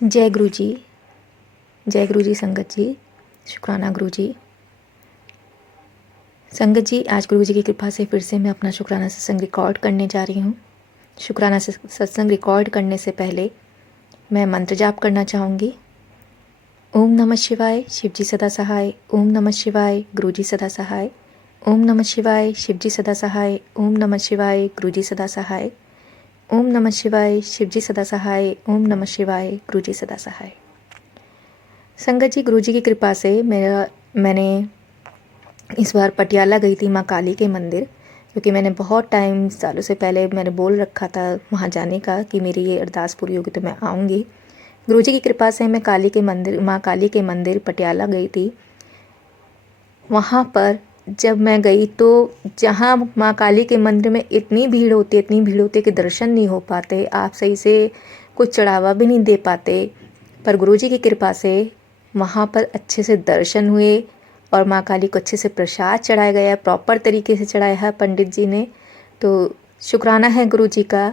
जय गुरु जी। जय गुरु जी संगत जी। शुक्राना गुरु जी। संगत जी, आज गुरु जी की कृपा से फिर से मैं अपना शुक्राना सत्संग रिकॉर्ड करने जा रही हूँ। शुक्राना सत्संग रिकॉर्ड करने से पहले मैं मंत्र जाप करना चाहूँगी। ओम नमः शिवाय, शिव जी सदा सहाय। ओम नमः शिवाय, गुरु जी सदा सहाय। ओम नमः शिवाय, शिव जी सदा सहाय। ओम नमः शिवाय, गुरु जी सदा सहाय। ओम नमः शिवाय, शिव जी सदा सहाय। ओम नमः शिवाय, गुरु जी सदा सहाय। संगत जी, गुरु जी की कृपा से मैंने इस बार पटियाला गई थी माँ काली के मंदिर, क्योंकि मैंने बहुत टाइम सालों से पहले मैंने बोल रखा था वहाँ जाने का कि मेरी ये अरदास पूरी होगी तो मैं आऊँगी। गुरु जी की कृपा से मैं माँ काली के मंदिर पटियाला गई थी। वहाँ पर जब मैं गई तो जहाँ माँ काली के मंदिर में इतनी भीड़ होती कि दर्शन नहीं हो पाते, आप सही से कुछ चढ़ावा भी नहीं दे पाते। पर गुरु जी की कृपा से वहाँ पर अच्छे से दर्शन हुए और माँ काली को अच्छे से प्रसाद चढ़ाया गया, प्रॉपर तरीके से चढ़ाया है पंडित जी ने। तो शुक्राना है गुरु जी का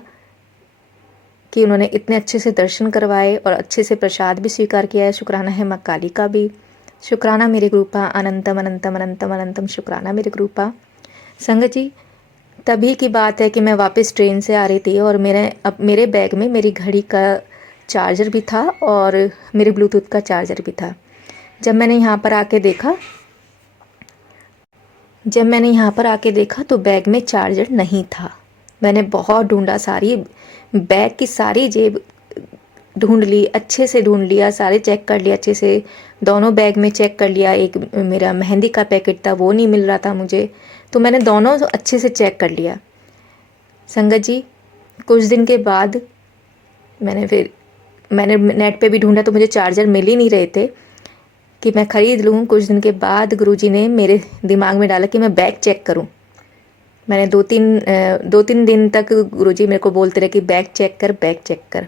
कि उन्होंने इतने अच्छे से दर्शन करवाए और अच्छे से प्रसाद भी स्वीकार किया है। शुक्राना है माँ काली का भी। शुक्राना मेरे गुरुपा, अनंतम अनंतम अनंतम अनंतम शुक्राना मेरे गुरुपा। संगत जी, तभी की बात है कि मैं वापस ट्रेन से आ रही थी और मेरे बैग में मेरी घड़ी का चार्जर भी था और मेरे ब्लूटूथ का चार्जर भी था। जब मैंने यहाँ पर आके देखा तो बैग में चार्जर नहीं था। मैंने बहुत ढूंढा, सारी बैग की सारी जेब ढूंढ ली, अच्छे से ढूंढ लिया, सारे चेक कर लिया अच्छे से, दोनों बैग में चेक कर लिया। एक मेरा मेहंदी का पैकेट था, वो नहीं मिल रहा था मुझे, तो मैंने दोनों अच्छे से चेक कर लिया। संगत जी, कुछ दिन के बाद मैंने नेट पे भी ढूंढा तो मुझे चार्जर मिल ही नहीं रहे थे कि मैं ख़रीद लूँ। कुछ दिन के बाद गुरुजी ने मेरे दिमाग में डाला कि मैं बैग चेक करूँ। मैंने दो तीन दिन तक गुरुजी मेरे को बोलते रहे कि बैग चेक कर।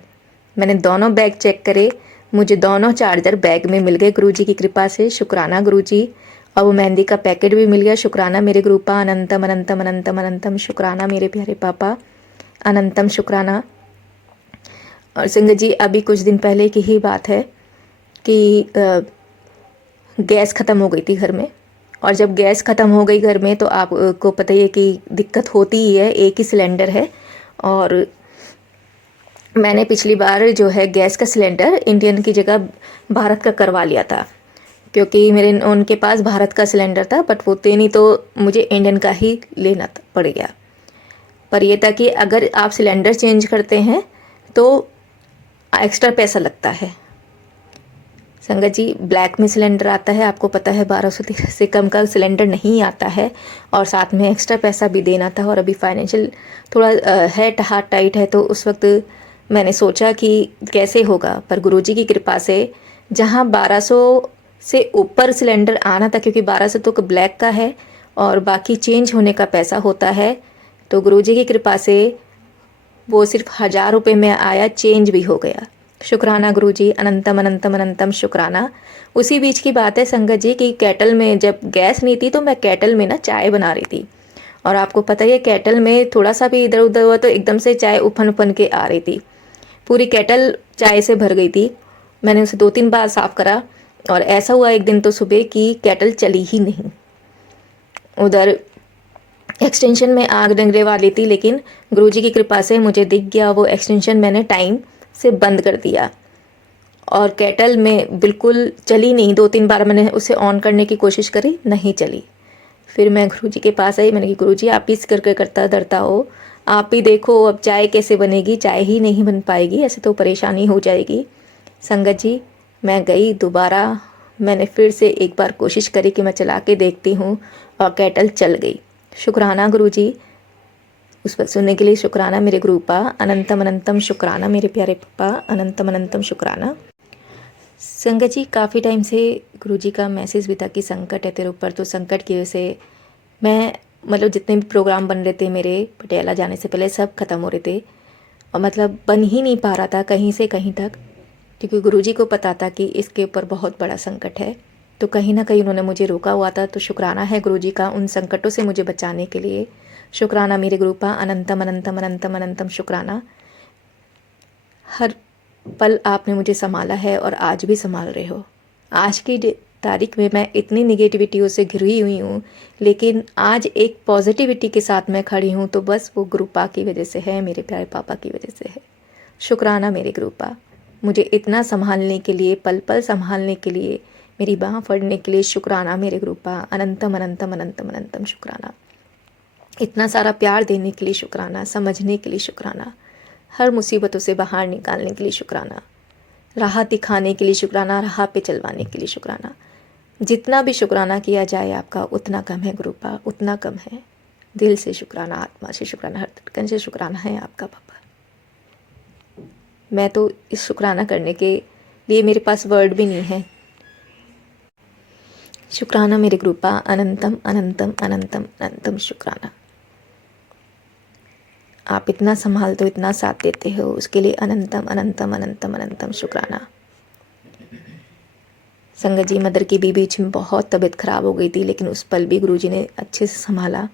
मैंने दोनों बैग चेक करे, मुझे दोनों चार्जर बैग में मिल गए गुरुजी की कृपा से। शुक्राना गुरुजी। और वो मेहंदी का पैकेट भी मिल गया। शुक्राना मेरे गुरुपा, अनंतम अनंतम अनंतम अनंतम शुक्राना मेरे प्यारे पापा, अनंतम शुक्राना। और सिंह जी, अभी कुछ दिन पहले की ही बात है कि गैस ख़त्म हो गई थी घर में। और जब गैस ख़त्म हो गई घर में तो आपको पता ही है कि दिक्कत होती ही है, एक ही सिलेंडर है। और मैंने पिछली बार जो है गैस का सिलेंडर इंडियन की जगह भारत का करवा लिया था, क्योंकि उनके पास भारत का सिलेंडर था, बट वो थे नहीं तो मुझे इंडियन का ही लेना पड़ गया। पर ये था कि अगर आप सिलेंडर चेंज करते हैं तो एक्स्ट्रा पैसा लगता है। संगत जी, ब्लैक में सिलेंडर आता है, आपको पता है 1200 से कम का सिलेंडर नहीं आता है, और साथ में एक्स्ट्रा पैसा भी देना था। और अभी फाइनेंशियल थोड़ा है हाथ टाइट है, तो उस वक्त मैंने सोचा कि कैसे होगा। पर गुरुजी की कृपा से जहाँ 1200 से ऊपर सिलेंडर आना था, क्योंकि 1200 तो ब्लैक का है और बाकी चेंज होने का पैसा होता है, तो गुरुजी की कृपा से वो सिर्फ 1000 रुपये में आया, चेंज भी हो गया। शुक्राना गुरुजी, अनंतम अनंतम अनंतम शुक्राना। उसी बीच की बात है संगत जी कि केटल में जब गैस नहीं थी तो मैं केटल में ना चाय बना रही थी, और आपको पता ही है केटल में थोड़ा सा भी इधर उधर हुआ तो एकदम से चाय उफन उफन के आ रही थी। पूरी केटल चाय से भर गई थी। मैंने उसे 2-3 बार साफ़ करा और ऐसा हुआ एक दिन तो सुबह की केटल चली ही नहीं। उधर एक्सटेंशन में आग लगने वाली थी, लेकिन गुरुजी की कृपा से मुझे दिख गया वो एक्सटेंशन, मैंने टाइम से बंद कर दिया और केटल में बिल्कुल चली नहीं। 2-3 बार मैंने उसे ऑन करने की कोशिश करी, नहीं चली। फिर मैं गुरुजी के पास आई, मैंने कहा गुरुजी आप ही करके करता धरता हो, आप ही देखो अब चाय कैसे बनेगी, चाय ही नहीं बन पाएगी, ऐसे तो परेशानी हो जाएगी। संगत जी, मैं गई दोबारा, मैंने फिर से एक बार कोशिश करी कि मैं चला के देखती हूँ, और केटल चल गई। शुक्राना गुरुजी, उस पर सुनने के लिए शुक्राना मेरे गुरुपा, अनंतम अनंतम शुक्राना मेरे प्यारे पापा, अनंतम अनंतम शुक्राना। संगत जी, काफ़ी टाइम से गुरुजी का मैसेज भी था कि संकट है तेरे ऊपर, तो संकट की वजह से मैं मतलब जितने भी प्रोग्राम बन रहे थे मेरे पटियाला जाने से पहले सब ख़त्म हो रहे थे, और मतलब बन ही नहीं पा रहा था कहीं से कहीं तक, क्योंकि गुरुजी को पता था कि इसके ऊपर बहुत बड़ा संकट है, तो कहीं ना कहीं उन्होंने मुझे रोका हुआ था। तो शुक्राना है गुरुजी का उन संकटों से मुझे बचाने के लिए। शुक्राना मेरे गुरुपा, अनंतम अनंतम अनंतम अनंतम शुक्राना। हर पल आपने मुझे संभाला है और आज भी संभाल रहे हो। आज की तारीख में मैं इतनी निगेटिविटियों से घिरी हुई हूँ, लेकिन आज एक पॉजिटिविटी के साथ मैं खड़ी हूँ, तो बस वो गुरुपा की वजह से है, मेरे प्यारे पापा की वजह से है। शुक्राना मेरे गुरुपा, मुझे इतना संभालने के लिए, पल पल संभालने के लिए, मेरी बाँह फड़ने के लिए शुक्राना मेरे गुरुपा। अनंतम अनंतम अनंतम अनंतम शुक्राना। इतना सारा प्यार देने के लिए शुक्राना, समझने के लिए शुक्राना, हर मुसीबतों से बाहर निकालने के लिए शुक्राना, राह दिखाने के लिए शुक्राना, राह पे चलवाने के लिए शुक्राना। जितना भी शुक्राना किया जाए आपका उतना कम है गुरुपा, उतना कम है। दिल से शुक्राना, आत्मा से शुक्राना, हर धड़कन से शुक्राना है आपका पापा। मैं तो इस शुक्राना करने के लिए मेरे पास वर्ड भी नहीं है। शुक्राना मेरे गुरुपा, अनंतम अनंतम अनंतम अनंतम शुक्राना। आप इतना संभालते हो, इतना साथ देते हो, उसके लिए अनंतम अनंतम अनंतम अनंतम शुक्राना। संगत जी, मदर की भी बीच में बहुत तबीयत ख़राब हो गई थी, लेकिन उस पल भी गुरुजी ने अच्छे से संभाला,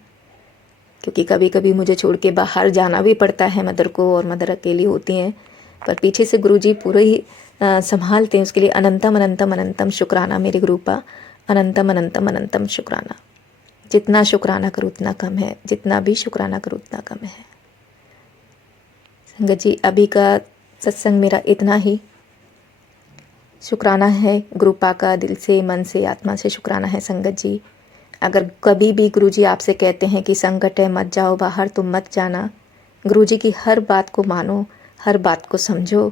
क्योंकि कभी कभी मुझे छोड़ के बाहर जाना भी पड़ता है मदर को, और मदर अकेली होती हैं, पर पीछे से गुरुजी पूरे ही संभालते हैं। उसके लिए अनंतम अनंतम अनंतम शुक्राना मेरे गुरुपा, अनंतम अनंतम अनंतम शुक्राना। जितना शुक्राना करूँ उतना कम है, जितना भी शुक्राना करूँ उतना कम है। संगत जी, अभी का सत्संग मेरा इतना ही। शुक्राना है गुरुपा का, दिल से, मन से, आत्मा से शुक्राना है संगत जी। अगर कभी भी गुरुजी आपसे कहते हैं कि संकट है मत जाओ बाहर, तो मत जाना। गुरुजी की हर बात को मानो, हर बात को समझो,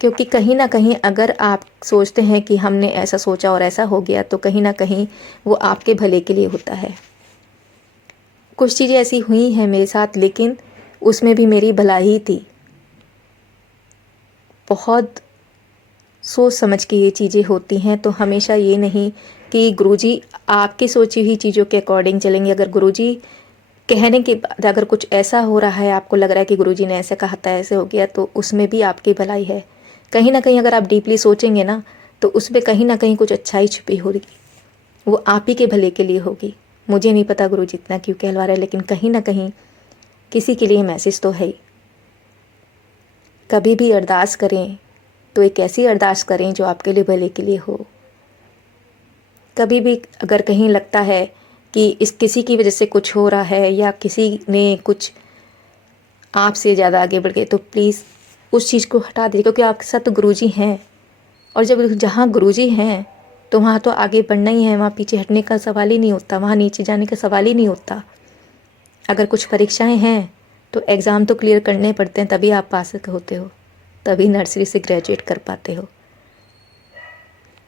क्योंकि कहीं ना कहीं अगर आप सोचते हैं कि हमने ऐसा सोचा और ऐसा हो गया, तो कहीं ना कहीं वो आपके भले के लिए होता है। कुछ चीज़ें ऐसी हुई हैं मेरे साथ, लेकिन उसमें भी मेरी भलाई ही थी। बहुत सोच समझ के ये चीज़ें होती हैं, तो हमेशा ये नहीं कि गुरुजी आपकी सोची हुई चीज़ों के अकॉर्डिंग चलेंगे। अगर गुरुजी कहने के बाद अगर कुछ ऐसा हो रहा है, आपको लग रहा है कि गुरुजी ने ऐसे कहा था, ऐसे हो गया, तो उसमें भी आपकी भलाई है। कहीं ना कहीं अगर आप डीपली सोचेंगे ना, तो उसमें कहीं ना कहीं कुछ अच्छाई छुपी होगी, वो आप ही के भले के लिए होगी। मुझे नहीं पता गुरुजी इतना क्यों कहलवा रहे, लेकिन कहीं ना कहीं किसी के लिए मैसेज तो है ही। कभी भी अरदास करें तो एक ऐसी अरदास करें जो आपके लिए भले के लिए हो। कभी भी अगर कहीं लगता है कि इस किसी की वजह से कुछ हो रहा है, या किसी ने कुछ आपसे ज़्यादा आगे बढ़ गए, तो प्लीज़ उस चीज़ को हटा दीजिए, क्योंकि आपके साथ तो गुरुजी हैं, और जब जहाँ गुरुजी हैं तो वहाँ तो आगे बढ़ना ही है, वहाँ पीछे हटने का सवाल ही नहीं होता, वहाँ नीचे जाने का सवाल ही नहीं होता। अगर कुछ परीक्षाएं हैं तो एग्ज़ाम तो क्लियर करने पड़ते हैं, तभी आप पास होते हो, तभी नर्सरी से ग्रेजुएट कर पाते हो।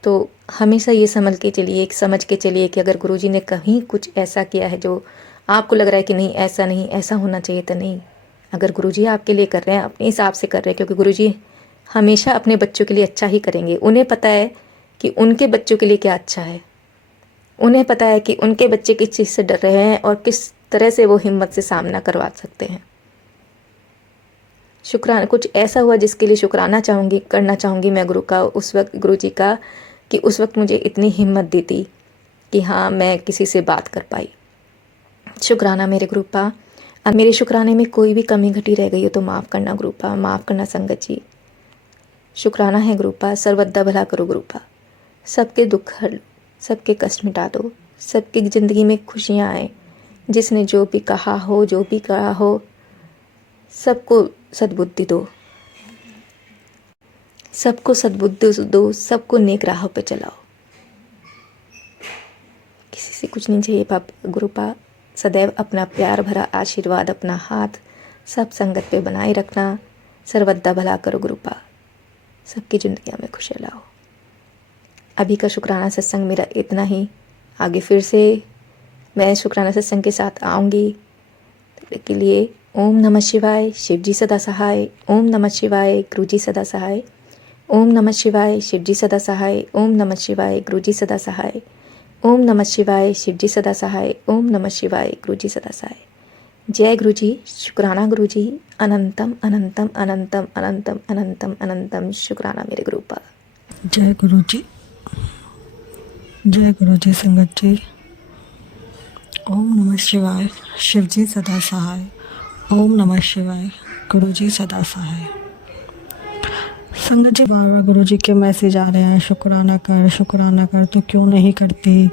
तो हमेशा ये समझ के चलिए कि अगर गुरुजी ने कहीं कुछ ऐसा किया है जो आपको लग रहा है कि नहीं ऐसा नहीं, ऐसा होना चाहिए, तो नहीं। अगर गुरुजी आपके लिए कर रहे हैं, अपने हिसाब से कर रहे हैं, क्योंकि गुरुजी हमेशा अपने बच्चों के लिए अच्छा ही करेंगे। उन्हें पता है कि उनके बच्चों के लिए क्या अच्छा है, उन्हें पता है कि उनके बच्चे किस चीज़ से डर रहे हैं और किस तरह से वो हिम्मत से सामना करवा सकते हैं। शुक्राना, कुछ ऐसा हुआ जिसके लिए शुक्राना करना चाहूँगी मैं गुरु का, उस वक्त गुरुजी का, कि उस वक्त मुझे इतनी हिम्मत दी थी कि हाँ मैं किसी से बात कर पाई। शुक्राना मेरे गुरुपा। मेरे शुक्राने में कोई भी कमी घटी रह गई हो तो माफ़ करना गुरुपा, माफ़ करना संगत जी। शुक्राना है गुरुपा, सर्वदा भला करो गुरुपा। सबके दुख हर लो, सबके कष्ट मिटा दो, सबकी ज़िंदगी में खुशियाँ आए। जिसने जो भी कहा हो, जो भी कहा हो, सबको सद्बुद्धि दो, सबको सद्बुद्धि दो, सबको नेक राहों पे चलाओ। किसी से कुछ नहीं चाहिए पापा गुरुपा। सदैव अपना प्यार भरा आशीर्वाद, अपना हाथ सब संगत पे बनाए रखना। सर्वदा भला करो गुरुपा, सबकी ज़िंदगियों में खुशी लाओ। अभी का शुक्राना सत्संग मेरा इतना ही। आगे फिर से मैं शुक्राना सत्संग के साथ आऊँगी। के लिए ओम नमः शिवाय, शिवजी सदा सहाय। ओम नमः शिवाय, गुरुजी सदा सहाय। ओम नमः शिवाय, शिवजी सदा सहाय। ओम नमः शिवाय, गुरुजी सदा सहाय। ओम नमः शिवाय, शिवजी सदा सहाय। ओम नमः शिवाय, गुरुजी सदा सहाय। जय गुरुजी, शुक्राना गुरुजी। अनंतम अनंतम अनंतम अनंतम अनंतम अनंतम शुक्राना मेरे गुरुपा। जय गुरुजी, जय गुरुजी संगत जी। ओम नमः शिवाय, शिवजी सदा सहाय। ओम नमः शिवाय, गुरुजी सदा सहाय। संगत जी बार बार गुरु जी के मैसेज आ रहे हैं, शुक्राना कर, तो क्यों नहीं करती,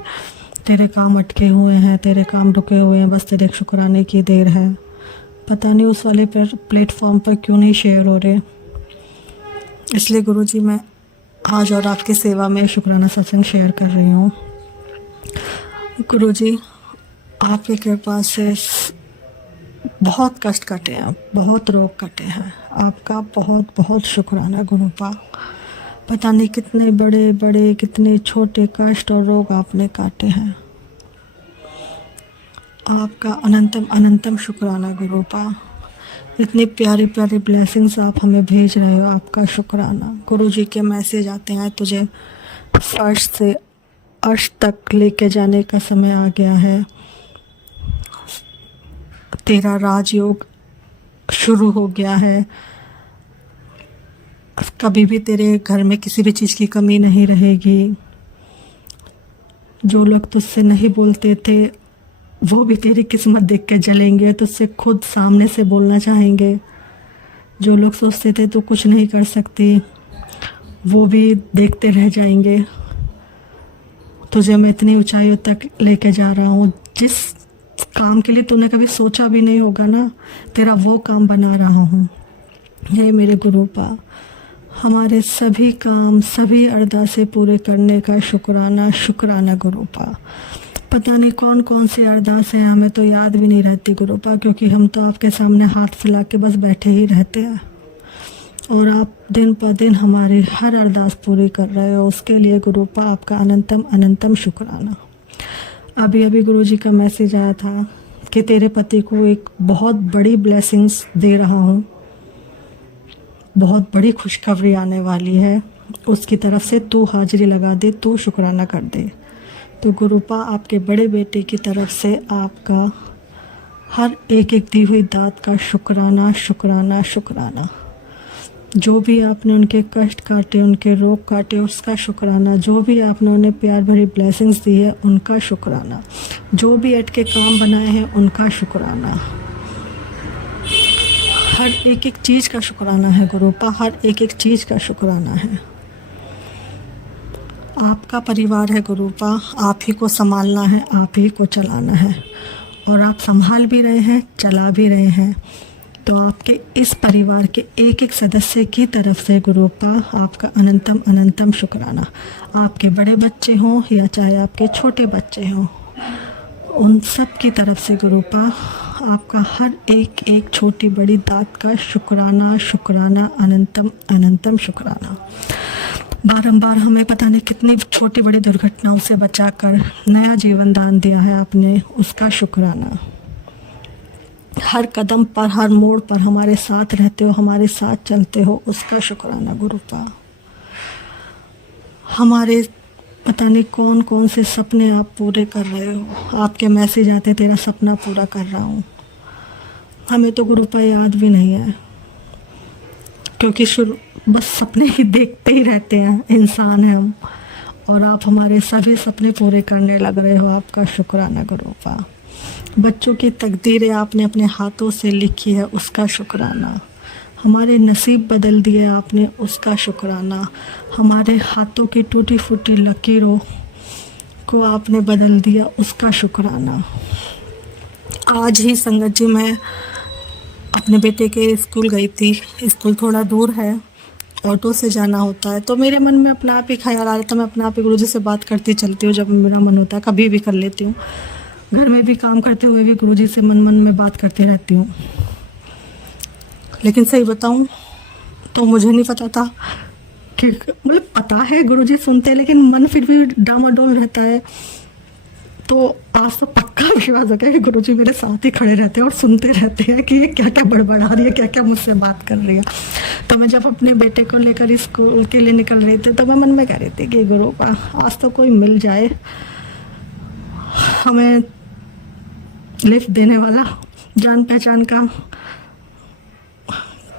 तेरे काम अटके हुए हैं, तेरे काम रुके हुए हैं, बस तेरे शुक्राने की देर है। पता नहीं उस वाले प्लेटफॉर्म पर क्यों नहीं शेयर हो रहे। इसलिए गुरु जी मैं आज और आपकी सेवा में शुक्राना सत्संग शेयर कर रही हूँ। गुरु जी आपकी कृपा से बहुत कष्ट कटे हैं, बहुत रोग कटे हैं, आपका बहुत बहुत शुक्राना गुरुपा। पता नहीं कितने बड़े बड़े कितने छोटे कष्ट और रोग आपने काटे हैं। आपका अनंतम अनंतम शुक्राना गुरुपा। इतनी प्यारी प्यारी ब्लेसिंग्स आप हमें भेज रहे हो, आपका शुक्राना। गुरु जी के मैसेज आते हैं, तुझे फर्श से अर्श तक लेके जाने का समय आ गया है, तेरा राजयोग शुरू हो गया है, कभी भी तेरे घर में किसी भी चीज़ की कमी नहीं रहेगी। जो लोग तुझसे नहीं बोलते थे वो भी तेरी किस्मत देख के जलेंगे, तुझसे खुद सामने से बोलना चाहेंगे। जो लोग सोचते थे तो कुछ नहीं कर सकती वो भी देखते रह जाएंगे। तुझे मैं इतनी ऊंचाइयों तक लेके जा रहा हूँ, जिस काम के लिए तूने कभी सोचा भी नहीं होगा ना, तेरा वो काम बना रहा हूँ। हे मेरे गुरुपा, हमारे सभी काम सभी अरदासें पूरे करने का शुक्राना शुक्राना गुरुपा। पता नहीं कौन कौन सी अरदासें हैं, हमें तो याद भी नहीं रहती गुरुपा, क्योंकि हम तो आपके सामने हाथ फैला के बस बैठे ही रहते हैं और आप दिन पर दिन हमारी हर अरदास पूरी कर रहे हो। उसके लिए गुरुपा आपका अनंतम अनंतम शुक्राना। अभी अभी गुरुजी का मैसेज आया था कि तेरे पति को एक बहुत बड़ी ब्लेसिंग्स दे रहा हूँ, बहुत बड़ी खुशखबरी आने वाली है, उसकी तरफ से तू हाजिरी लगा दे, तू शुक्राना कर दे। तो गुरुपा आपके बड़े बेटे की तरफ से आपका हर एक दी हुई दात का शुक्राना शुक्राना शुक्राना। जो भी आपने उनके कष्ट काटे, उनके रोग काटे, उसका शुक्राना। जो भी आपने उन्हें प्यार भरी ब्लेसिंग्स दी है उनका शुक्राना। जो भी अटके काम बनाए हैं उनका शुक्राना। हर एक चीज़ का शुक्राना है गुरुपा, हर एक चीज़ का शुक्राना है। आपका परिवार है गुरुपा, आप ही को संभालना है, आप ही को चलाना है और आप संभाल भी रहे हैं, चला भी रहे हैं। तो आपके इस परिवार के एक सदस्य की तरफ से गुरुपा आपका अनंतम अनंतम शुक्राना। आपके बड़े बच्चे हों या चाहे आपके छोटे बच्चे हों, उन सब की तरफ से गुरुपा आपका हर एक छोटी बड़ी दात का शुक्राना शुक्राना अनंतम अनंतम शुक्राना। बारंबार हमें पता नहीं कितनी छोटी बड़ी दुर्घटनाओं से बचाकर नया जीवन दान दिया है आपने, उसका शुक्राना। हर कदम पर हर मोड़ पर हमारे साथ रहते हो, हमारे साथ चलते हो, उसका शुक्राना गुरुपा। हमारे पता नहीं कौन कौन से सपने आप पूरे कर रहे हो, आपके मैसेज आते तेरा सपना पूरा कर रहा हूँ। हमें तो गुरुपा याद भी नहीं है, क्योंकि बस सपने ही देखते ही रहते हैं, इंसान हैं हम, और आप हमारे सभी सपने पूरे करने लग रहे हो, आपका शुक्राना गुरुपा। बच्चों की तकदीरें आपने अपने हाथों से लिखी है, उसका शुक्राना। हमारे नसीब बदल दिए आपने, उसका शुक्राना। हमारे हाथों की टूटी फूटी लकीरों को आपने बदल दिया, उसका शुक्राना। आज ही संगत जी मैं अपने बेटे के स्कूल गई थी। स्कूल थोड़ा दूर है, ऑटो से जाना होता है, तो मेरे मन में अपना आप ही ख्याल आ रहा था। मैं अपना आप ही गुरुजी से बात करती चलती हूँ, जब मेरा मन होता है, कभी भी कर लेती हूँ। घर में भी काम करते हुए भी गुरुजी से मन मन में बात करते रहती हूँ। लेकिन सही बताऊँ तो मुझे नहीं पता था कि, मतलब पता है गुरुजी सुनते हैं, लेकिन मन फिर भी डामाडोल रहता है। तो आज तो पक्का विश्वास हो गया कि गुरुजी मेरे साथ ही खड़े रहते हैं और सुनते रहते हैं कि ये क्या क्या बड़बड़ा रही है, क्या क्या मुझसे बात कर रही है। तो मैं जब अपने बेटे को लेकर स्कूल के लिए निकल रही थी, तो मैं मन में कह रही थी कि गुरु आज तो कोई मिल जाए हमें लिफ्ट देने वाला, जान पहचान का,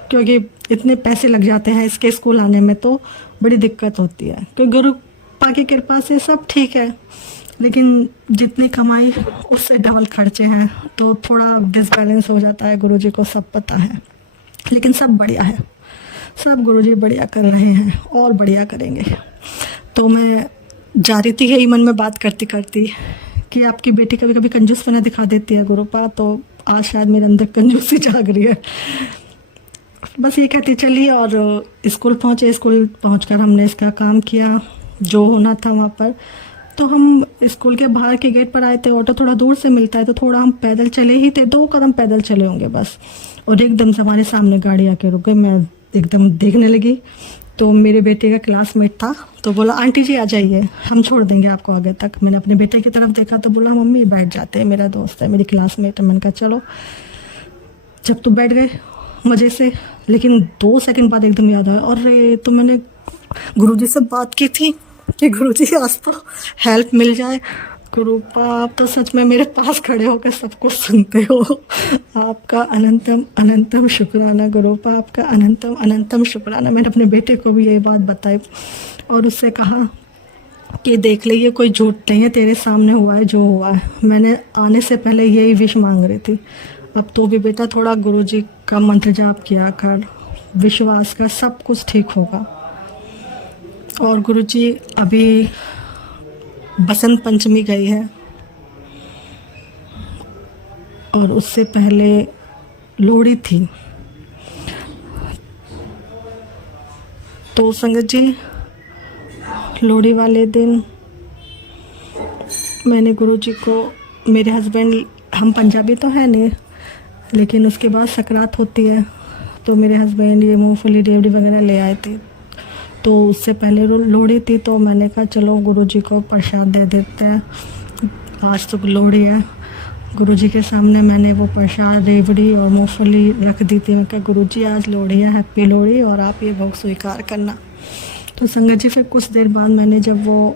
क्योंकि इतने पैसे लग जाते हैं इसके स्कूल आने में, तो बड़ी दिक्कत होती है। क्योंकि गुरु पा की कृपा से सब ठीक है, लेकिन जितनी कमाई उससे डबल खर्चे हैं, तो थोड़ा डिसबैलेंस हो जाता है। गुरुजी को सब पता है, लेकिन सब बढ़िया है, सब गुरुजी बढ़िया कर रहे हैं और बढ़िया करेंगे। तो मैं जा रही थी यही मन में बात करती करती कि आपकी बेटी कभी कभी कंजूसपना दिखा देती है गुरुपा, तो आज शायद मेरे अंदर कंजूसी जाग रही है। बस ये कहती चली और स्कूल पहुँचे। स्कूल पहुँचकर हमने इसका काम किया जो होना था वहाँ पर। तो हम स्कूल के बाहर के गेट पर आए थे, ऑटो थोड़ा दूर से मिलता है, तो थोड़ा हम पैदल चले ही थे, 2 कदम पैदल चले होंगे बस, और एकदम से हमारे सामने गाड़ी आके रुक गई। मैं एकदम देखने लगी तो मेरे बेटे का क्लासमेट था, तो बोला आंटी जी आ जाइए, हम छोड़ देंगे आपको आगे तक। मैंने अपने बेटे की तरफ देखा तो बोला मम्मी बैठ जाते हैं, मेरा दोस्त है, मेरी क्लासमेट है। मैंने कहा चलो। जब तो बैठ गए मज़े से, लेकिन 2 सेकंड बाद एकदम याद आया, और ये तो मैंने गुरुजी से बात की थी कि गुरुजी आज तो हेल्प मिल जाए। गुरुपा आप तो सच में मेरे पास खड़े होकर सब कुछ सुनते हो। आपका अनंतम अनंतम शुक्राना गुरुपा, आपका अनंतम अनंतम शुक्राना। मैंने अपने बेटे को भी ये बात बताई और उससे कहा कि देख ले ये कोई झूठ नहीं है, तेरे सामने हुआ है जो हुआ है। मैंने आने से पहले यही विश मांग रही थी। अब तो भी बेटा थोड़ा गुरुजी का मंत्र जाप किया कर, विश्वास कर, सब कुछ ठीक होगा। और गुरुजी अभी बसंत पंचमी गई है और उससे पहले लोहड़ी थी। तो संगत जी लोहड़ी वाले दिन मैंने गुरुजी को, मेरे हस्बैंड, हम पंजाबी तो है नहीं, लेकिन उसके बाद सकरात होती है, तो मेरे हस्बैंड ये मूंगफली रेवड़ी वगैरह ले आए थे। तो उससे पहले लोहड़ी थी, तो मैंने कहा चलो गुरुजी को प्रसाद दे देते हैं, आज तो लोहड़ी है। गुरुजी के सामने मैंने वो प्रसाद रेवड़ी और मूंगफली रख दी थी। मैं कहा गुरुजी आज लोहड़ी है, हैप्पी लोहड़ी, और आप ये भोग स्वीकार करना। तो संगत जी फिर कुछ देर बाद मैंने जब वो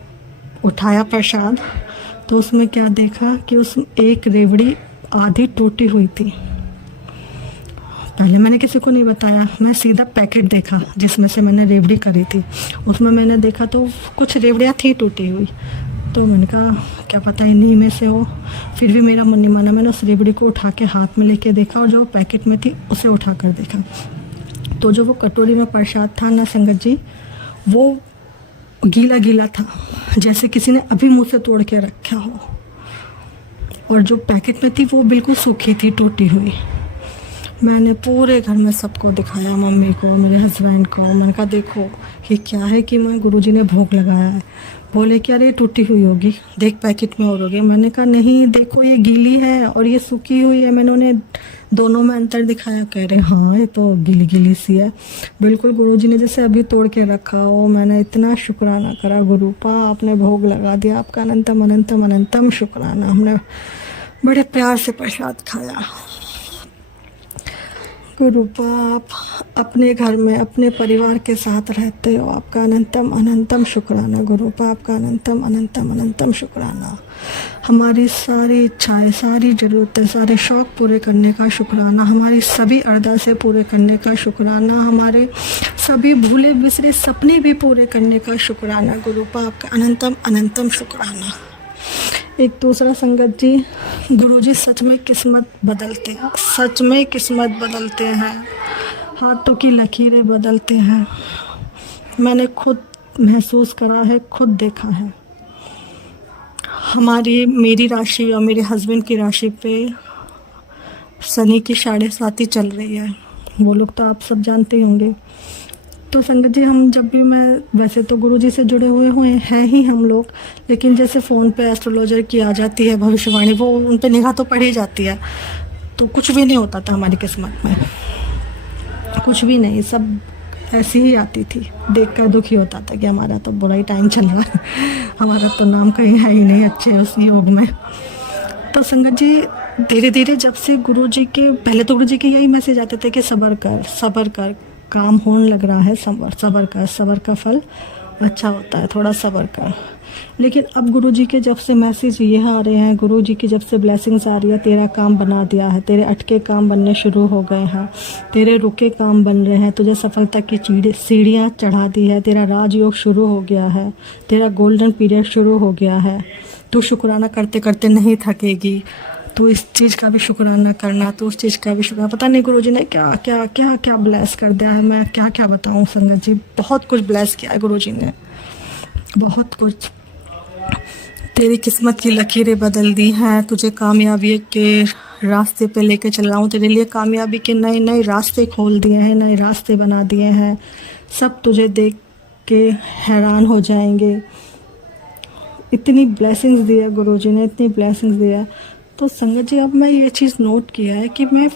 उठाया प्रसाद, तो उसमें क्या देखा कि उस एक रेवड़ी आधी टूटी हुई थी। पहले मैंने किसी को नहीं बताया, मैं सीधा पैकेट देखा जिसमें से मैंने रेवड़ी करी थी, उसमें मैंने देखा तो कुछ रेवड़ियाँ थी टूटी हुई। तो मैंने कहा क्या पता इन्हीं में से हो। फिर भी मेरा मन नहीं माना, मैंने उस रेवड़ी को उठा के हाथ में लेके देखा और जो पैकेट में थी उसे उठा कर देखा, तो जो वो कटोरी में प्रसाद था ना संगत जी, वो गीला गीला था, जैसे किसी ने अभी मुँह से तोड़ के रखा हो। और जो पैकेट में थी वो बिल्कुल सूखी थी, टूटी हुई। मैंने पूरे घर में सबको दिखाया, मम्मी को, मेरे हस्बैंड को। मैंने कहा देखो ये क्या है कि मैं गुरुजी ने भोग लगाया है। बोले कि अरे टूटी हुई होगी, देख पैकेट में और होगी। मैंने कहा नहीं देखो ये गीली है और ये सूखी हुई है। मैंने उन्हें दोनों में अंतर दिखाया। कह रहे हाँ ये तो गीली गीली सी है, बिल्कुल गुरुजी ने जैसे अभी तोड़ के रखा हो। मैंने इतना शुक्राना करा, गुरुपा आपने भोग लगा दिया, आपका अनंतम अनंतम अनंतम शुक्राना। हमने बड़े प्यार से प्रसाद खाया। गुरुपा आप अपने घर में अपने परिवार के साथ रहते हो, आपका अनंतम अनंतम शुक्राना। गुरुपा आपका अनंतम अनंतम अनंतम शुक्राना। हमारी सारी इच्छाएं, सारी ज़रूरतें, सारे शौक़ पूरे करने का शुक्राना। हमारी सभी अरदासें पूरे करने का शुक्राना। हमारे सभी भूले बिसरे सपने भी पूरे करने का शुक्राना। गुरुपा आपका अनंतम अनंतम शुक्राना। एक दूसरा संगत जी, गुरुजी सच में किस्मत बदलते हैं, सच में किस्मत बदलते हैं, हाथों की लकीरें बदलते हैं। मैंने खुद महसूस करा है, खुद देखा है। मेरी राशि और मेरे हस्बैंड की राशि पे शनि की 7.5 चल रही है, वो लोग तो आप सब जानते ही होंगे। तो संगत जी हम जब भी, मैं वैसे तो गुरुजी से जुड़े हुए हैं ही हम लोग, लेकिन जैसे फ़ोन पे एस्ट्रोलॉजर की आ जाती है भविष्यवाणी, वो उन पे निगाह तो पड़ी जाती है, तो कुछ भी नहीं होता था हमारी किस्मत में, कुछ भी नहीं, सब ऐसी ही आती थी। देखकर दुखी होता था कि हमारा तो बुरा ही टाइम चल रहा है, हमारा तो नाम कहीं है ही नहीं अच्छे उस योग में। तो संगत जी धीरे धीरे जब से गुरुजी के, पहले तो गुरुजी के यही मैसेज आते थे कि सब्र कर, सब्र कर, काम होने लग रहा है, सब्र कर, सब्र का फल अच्छा होता है, थोड़ा सब्र कर। लेकिन अब गुरुजी के जब से मैसेज ये आ रहे हैं, गुरुजी की जब से ब्लेसिंग्स आ रही है, तेरा काम बना दिया है, तेरे अटके काम बनने शुरू हो गए हैं, तेरे रुके काम बन रहे हैं, तुझे सफलता की सीढ़ियाँ चढ़ा दी है, तेरा राजयोग शुरू हो गया है, तेरा गोल्डन पीरियड शुरू हो गया है, तू शुक्राना करते करते नहीं थकेगी, तो इस चीज़ का भी शुक्राना करना, तो उस चीज़ का भी शुक्राना। पता नहीं गुरुजी ने क्या क्या क्या क्या ब्लेस कर दिया है, मैं क्या क्या बताऊं संगत जी। बहुत कुछ ब्लेस किया है गुरुजी ने, बहुत कुछ। तेरी किस्मत की लकीरें बदल दी हैं, तुझे कामयाबी के रास्ते पे लेके चल रहा हूँ। तेरे लिए कामयाबी के नए नए रास्ते खोल दिए हैं, नए रास्ते बना दिए हैं। सब तुझे देख के हैरान हो जाएंगे। इतनी ब्लेसिंग्स दी है गुरुजी ने, इतनी ब्लेसिंग्स दी है। तो संगत जी अब मैं ये चीज़ नोट किया है कि मैं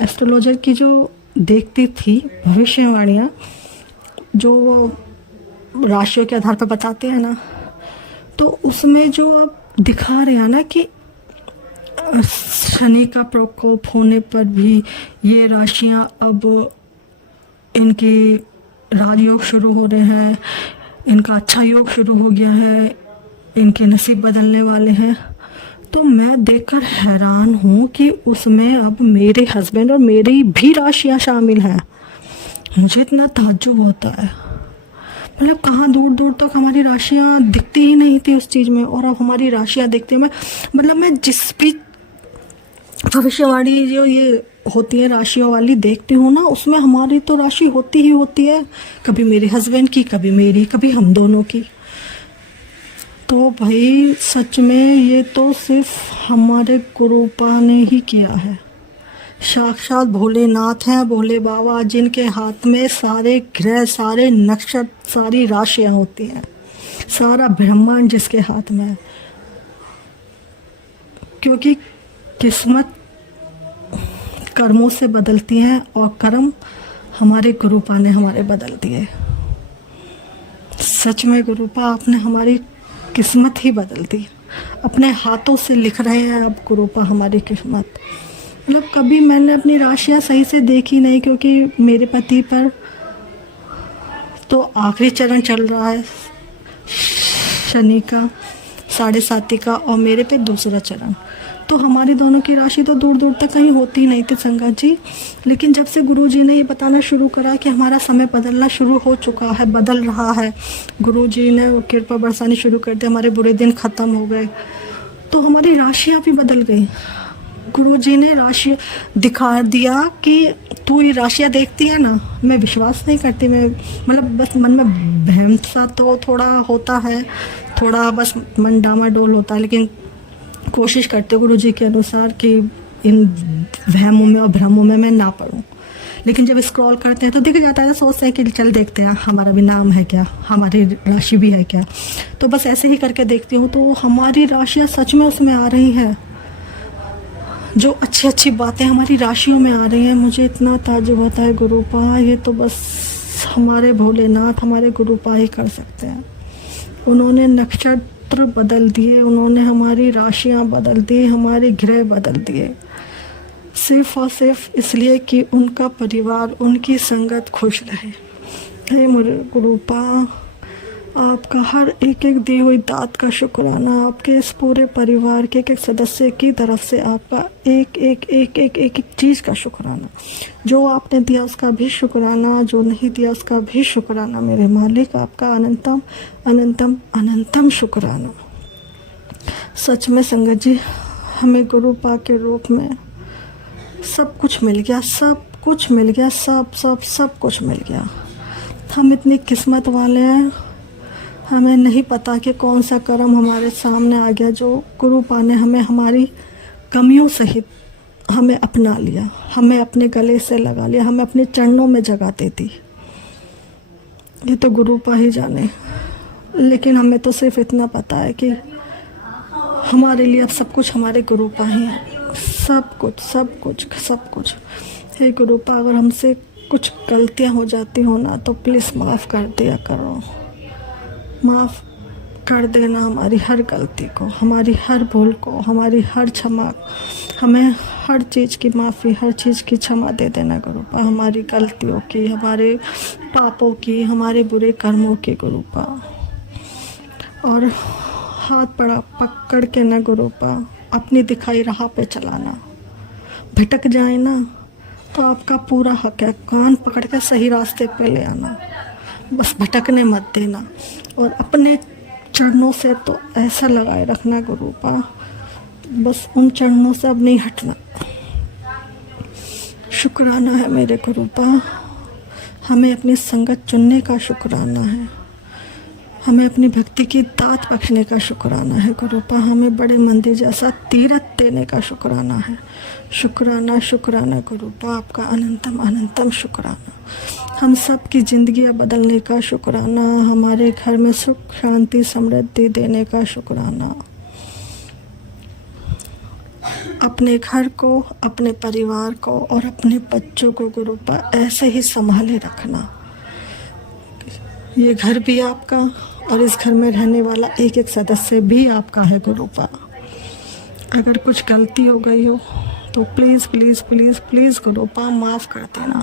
एस्ट्रोलॉजर की जो देखती थी भविष्यवाणियाँ, जो राशियों के आधार पर बताते हैं ना, तो उसमें जो अब दिखा रहे हैं ना कि शनि का प्रकोप होने पर भी ये राशियां अब इनके राजयोग शुरू हो रहे हैं, इनका अच्छा योग शुरू हो गया है, इनके नसीब बदलने वाले हैं। तो मैं देखकर हैरान हूँ कि उसमें अब मेरे हस्बैंड और मेरी भी राशियां शामिल हैं। मुझे इतना ताज्जुब होता है, मतलब कहाँ दूर दूर तक हमारी राशियाँ दिखती ही नहीं थी उस चीज़ में, और अब हमारी राशियाँ दिखती हैं। मैं जिस भी भविष्यवाणी जो ये होती है राशियों वाली देखती हूँ ना, उसमें हमारी तो राशि होती ही होती है, कभी मेरे हस्बैंड की, कभी मेरी, कभी हम दोनों की। तो भाई सच में ये तो सिर्फ हमारे गुरुपा ने ही किया है। साक्षात भोलेनाथ हैं, भोले बाबा, जिनके हाथ में सारे ग्रह, सारे नक्षत्र, सारी राशियां होती हैं, सारा ब्रह्मांड जिसके हाथ में है। क्योंकि किस्मत कर्मों से बदलती है और कर्म हमारे गुरुपा ने हमारे बदल दिए। सच में गुरुपा आपने हमारी किस्मत ही बदल दी, अपने हाथों से लिख रहे हैं अब गुरुपा हमारी किस्मत। मतलब कभी मैंने अपनी राशियाँ सही से देखी नहीं, क्योंकि मेरे पति पर तो आखिरी चरण चल रहा है शनि का, 7.5 का, और मेरे पे दूसरा चरण। तो हमारी दोनों की राशि तो दूर दूर तक कहीं होती नहीं थी संगत जी। लेकिन जब से गुरुजी ने ये बताना शुरू करा कि हमारा समय बदलना शुरू हो चुका है, बदल रहा है, गुरुजी ने कृपा बरसानी शुरू कर दी, हमारे बुरे दिन ख़त्म हो गए, तो हमारी राशियाँ भी बदल गई। गुरुजी ने राशि दिखा दिया कि तू ये राशियाँ देखती है ना, मैं विश्वास नहीं करती, मैं मतलब बस मन में वहम सा तो थोड़ा होता है, थोड़ा बस मन डामाडोल होता है, लेकिन कोशिश करते गुरुजी के अनुसार कि इन वहमों में और भ्रमों में मैं ना पड़ूं। लेकिन जब स्क्रॉल करते हैं तो दिख जाता है, सोचते हैं कि चल देखते हैं हमारा भी नाम है क्या, हमारी राशि भी है क्या। तो बस ऐसे ही करके देखती हूँ, तो हमारी राशियाँ सच में उसमें आ रही हैं, जो अच्छी अच्छी बातें हमारी राशियों में आ रही हैं। मुझे इतना ताज्जुब होता है गुरुपा, ये तो बस हमारे भोलेनाथ, हमारे गुरुपा ही कर सकते हैं। उन्होंने नक्षत्र बदल दिए, उन्होंने हमारी राशियां बदल दी, हमारे ग्रह बदल दिए, सिर्फ और सिर्फ इसलिए कि उनका परिवार, उनकी संगत खुश रहे। हे मेरे गुरुपा, आपका हर एक एक दी हुई दात का शुक्राना, आपके इस पूरे परिवार के एक एक सदस्य की तरफ से आपका एक एक एक एक एक एक चीज़ का शुक्राना। जो आपने दिया उसका भी शुक्राना, जो नहीं दिया उसका भी शुक्राना। मेरे मालिक, आपका अनंतम अनंतम अनंतम शुक्राना। सच में संगत जी, हमें गुरुपा के रूप में सब कुछ मिल गया, सब कुछ मिल गया, सब कुछ मिल गया। हम इतनी किस्मत वाले हैं, हमें नहीं पता कि कौन सा कर्म हमारे सामने आ गया, जो गुरुपा ने हमें हमारी कमियों सहित हमें अपना लिया, हमें अपने गले से लगा लिया, हमें अपने चरणों में जगह दे दी। ये तो गुरुपा ही जाने। लेकिन हमें तो सिर्फ इतना पता है कि हमारे लिए अब सब कुछ हमारे गुरुपा ही है, सब कुछ सब कुछ सब कुछ। हे गुरुपा, अगर हमसे कुछ गलतियां हो जाती हो ना, तो प्लीज़ माफ़ कर दिया करो, माफ़ कर देना हमारी हर गलती को, हमारी हर भूल को, हमारी हर क्षमा, हमें हर चीज़ की माफ़ी, हर चीज़ की क्षमा दे देना गुरुपा, हमारी गलतियों की, हमारे पापों की, हमारे बुरे कर्मों की गुरुपा। और हाथ पड़ा पकड़ के ना गुरुपा, अपनी दिखाई राह पे चलाना। भटक जाए ना तो आपका पूरा हक है, कान पकड़ के सही रास्ते पे ले आना, बस भटकने मत देना। और अपने चरणों से तो ऐसा लगाए रखना गुरुपा, बस उन चरणों से अब नहीं हटना। शुक्राना है मेरे गुरुपा, हमें अपनी संगत चुनने का शुक्राना है, हमें अपनी भक्ति की दात बख्शने का शुक्राना है गुरुपा, हमें बड़े मंदिर जैसा तीरथ देने का शुक्राना है। शुक्राना शुक्राना गुरुपा, आपका अनंतम अनंतम शुक्राना। हम सब की ज़िंदगी बदलने का शुक्राना, हमारे घर में सुख शांति समृद्धि देने का शुक्राना। अपने घर को, अपने परिवार को और अपने बच्चों को गुरुपा ऐसे ही संभाले रखना। ये घर भी आपका और इस घर में रहने वाला एक एक सदस्य भी आपका है गुरुपा। अगर कुछ गलती हो गई हो तो प्लीज़ प्लीज़ प्लीज़ प्लीज़ गुरुपा माफ़ कर देना।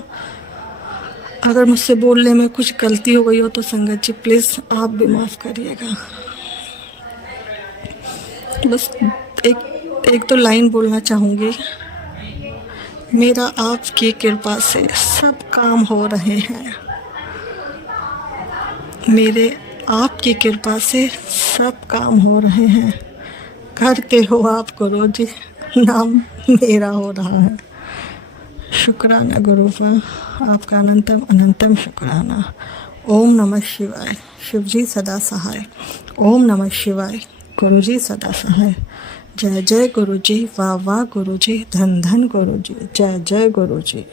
अगर मुझसे बोलने में कुछ गलती हो गई हो तो संगत जी प्लीज़ आप भी माफ़ करिएगा। बस एक तो लाइन बोलना चाहूँगी, मेरा आपकी कृपा से सब काम हो रहे हैं, मेरे आपकी कृपा से सब काम हो रहे हैं, करते हो आप गुरु जी, नाम मेरा हो रहा है। शुक्राना गुरुपा, आपका अनंतम अनंतम शुक्राना। ओम नमः शिवाय, शिव जी सदा सहाय। ओम नमः शिवाय, गुरु जी सदा सहाय। जय जय गुरु जी, वाह वाह गुरु जी, धन धन गुरु जी, जय जय गुरु जी।